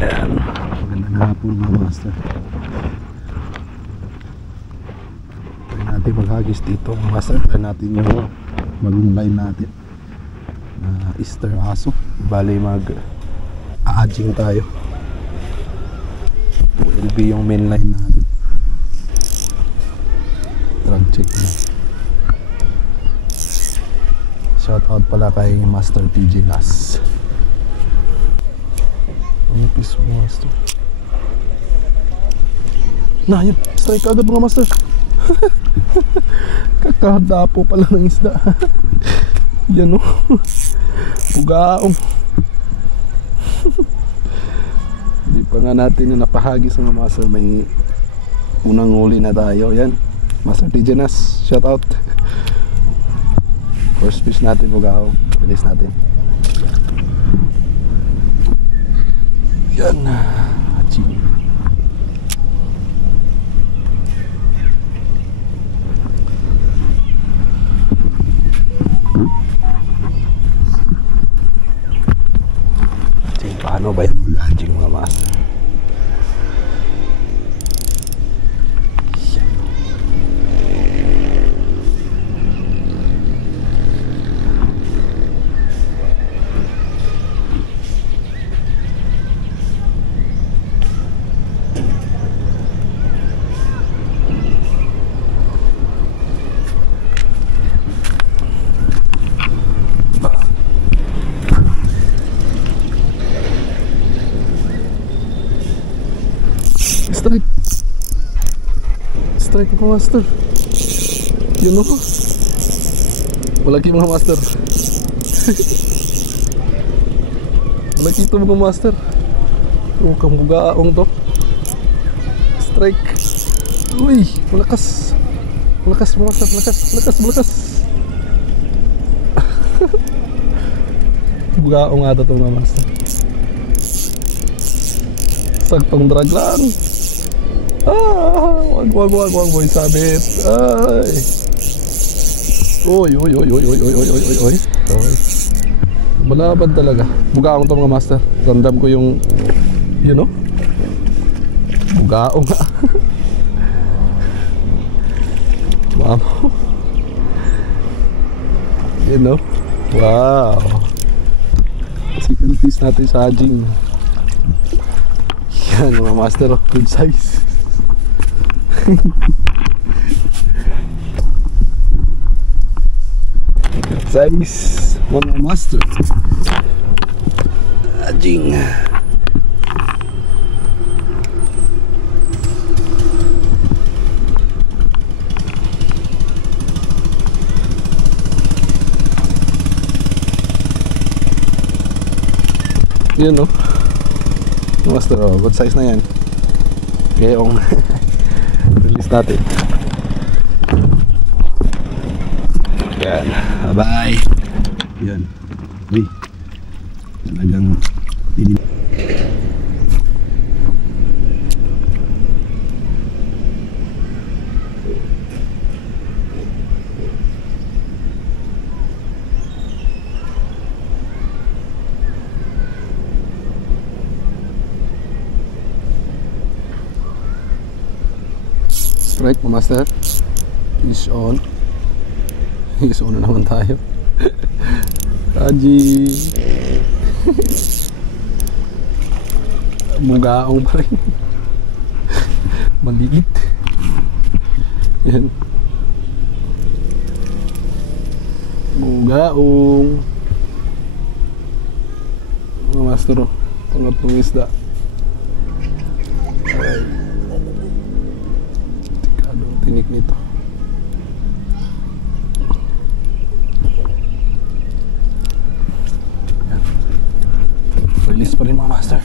Ayan. Magandang hapon mga master. Try natin maghagis dito mga master. Try natin yung bagong line natin na Easter aso. Bali mag-a-adjing tayo. 2LB yung main line natin. Drag check na. Shout out pala kay Master TJ Las. Ano piece mo master? Na yun, strike agad mga master. Kakadapo pala ng isda. Yan o. Pugaong. Hindi pa nga natin na napahagis mga master. May unang huli na tayo. Yan, Master TJ Las, shout out. First fish natin, pugaong. Bilis natin. Yan. Aching. Aching, paano ba yan mag-aching mga master? Strike. Strike mga master. Yun o. Malaki mga master. Malaki ito mga master. Oh, kamugaong to. Strike. Uy, malakas. Malakas mga master, malakas, malakas, malakas. Kamugaong ata ito mga master. Saktong drag lang. Wag boy, sabit. Ay. Oy. Malaban talaga. Bugaong to mga master. Ramdam ko yung bugaong nga. Mamo. Wow. Second piece natin sa adjing. Yan mga master, good size. Good size mga master. Adjing. Yun no, master, good size na yan. Ngayong release natin. Yan, bye. Yan. Uy, talagang strike mo master. Fish on. Fish on na naman tayo. Taji. Mugaong pa rin. Maliit. Yan. Mugaong. Mga master, pangatlong isda. Alright. Tinik nito. Release pa rin mga master.